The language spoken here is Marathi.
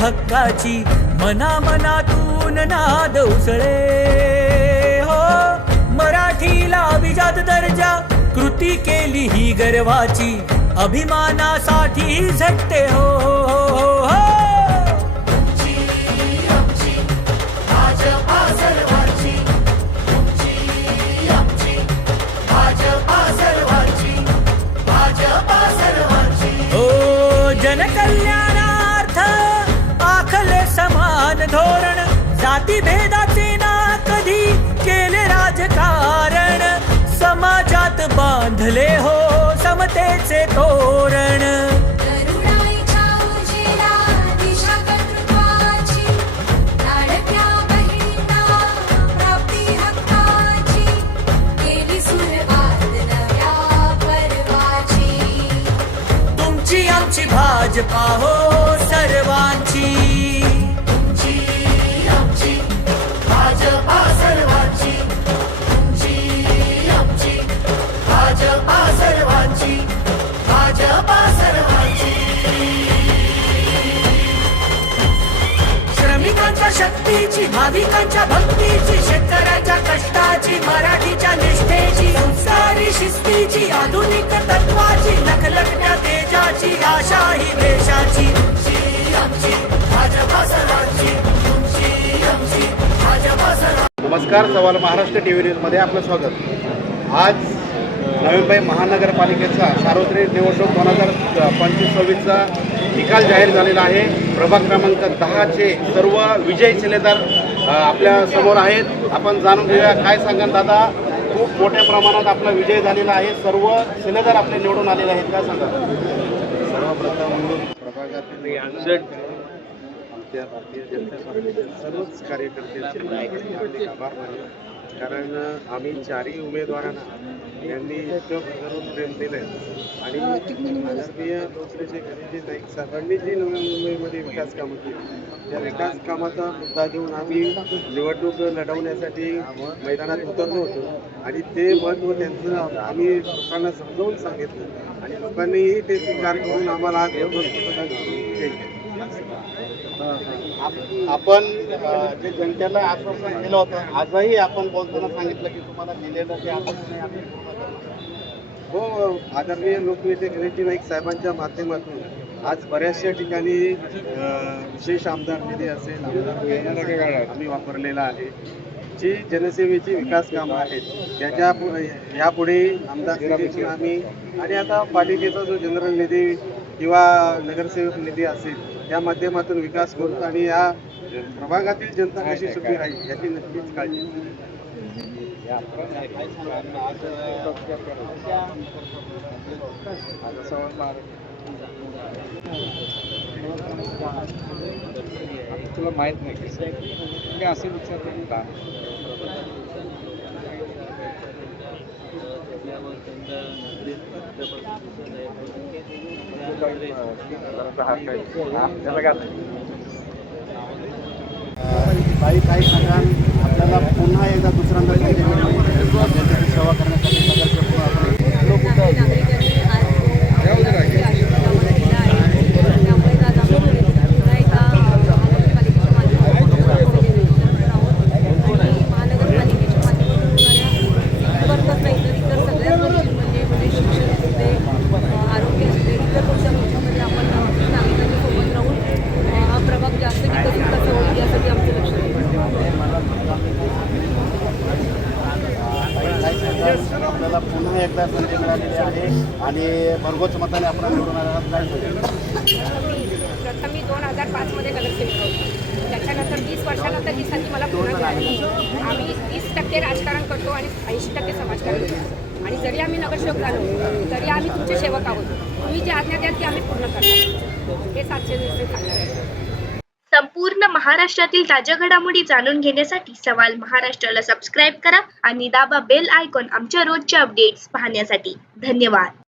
हक्काची मनातून नाद उसळे हो. मराठीला अभिजात दर्जा कृती केली ही गर्वाची अभिमानासाठी झटते हो, हो, हो. जनकल्याणार्थ आखले समान धोरण जाती भेदाचे ना कधी केले राजकारण समाजात बांधले हो समतेचे तोरण. आमची भाजपा हो सर्वांची. आमची भाजपा सर्वांची. आमची भाजपा सर्वांची. भाजपा सर्वांची. श्रमिकांच्या शक्तीची भाविकांच्या भक्तीची शेतकऱ्याच्या कष्टाची मराठीच्या निष्ठेची संस्कारी शिस्तीची आधुनिक तत्वाची लखलखत्या तेजाची आशा ही देशाची. आमची भाजपा सर्वांची. आमची भाजपा सर्वांची. नमस्कार, सवाल महाराष्ट्र टीव्ही न्यूजमध्ये आपलं स्वागत. आज नवी मुंबई महानगरपालिकेचा सार्वत्रिक निवडणूक 2025-26चा निकाल जाहीर झालेला आहे. प्रभाग क्रमांक 10चे सर्व विजयी शिलेदार आपल्या समोर आहेत. आपण जाणून घेऊया. काय सांगा दादा, खूप मोठ्या प्रमाणात आपला विजय झालेला आहे. सर्व शिलेदार आपले निवडून आलेले आहेत. काय सांगा? सर्वप्रथम प्रभागातील आमच्या भारतीय जनता पार्टीच्या सर्वच कार्यकर्त्यांचे आभार मानतो. कारण आम्ही चारही उमेदवारांना यांनी इतकं भरभरून प्रेम दिलं आहे आणि आदरणीय लोकनेते गणेशजी नाईक साहेबांनी जी नव्या मुंबईमध्ये विकास कामं केली त्या विकास कामाचा मुद्दा घेऊन आम्ही निवडणूक लढवण्यासाठी मैदानात उतरलो होतो आणि ते महत्त्व त्यांचं आम्ही लोकांना समजावून सांगितलं आणि लोकांनीही ते स्वीकार करून आम्हाला आज केले. आपण जे जनतेला आश्वासन दिलं होतं आजही आपण बोलताना सांगितलं की तुम्हाला दिलेलं ते आश्वासन हो. आदरणीय लोकनेते गणेशजी नाईक साहेबांच्या माध्यमातून आज बऱ्याचशा ठिकाणी विशेष आमदार निधी असेल आम्ही वापरलेला आहे. जी जनसेवेची विकास कामं आहेत त्याच्या यापुढे आमदार निधीतून आम्ही आणि आता पालिकेचा जो जनरल निधी किंवा नगरसेवक निधी असेल त्या माध्यमातून विकास करू आणि या प्रभागातील जनता कशी सुखी राहील याची नक्कीच काळजी. तुला माहित नाही असे विचार करता काही सांगा आपल्याला पुन्हा एकदा दुसऱ्यांदा सेवा करण्यासाठी आपल्याला पुन्हा एकदा संधी मिळालेली आहे आणि भरघोस मताने आपण निवडून आलेला काय प्रथम मी 2005 कलेक्शन होतो. त्याच्यानंतर 20 वर्षानंतर ही संधी मला पुन्हा मिळाली. आम्ही 30% राजकारण करतो आणि 80% समाजकारण करतो आणि जरी आम्ही नगरसेवक झालो तरी आम्ही तुमचे सेवक आहोत. तुम्ही जे आज्ञा द्याल ती आम्ही पूर्ण करतो. हे 700 सांगणार आहे. संपूर्ण महाराष्ट्रातील ताज्या घडामोडी जाणून घेण्यासाठी सवाल महाराष्ट्राला सबस्क्राईब करा आणि दाबा बेल आयकॉन आमच्या रोजच्या अपडेट्स पाहण्यासाठी. धन्यवाद.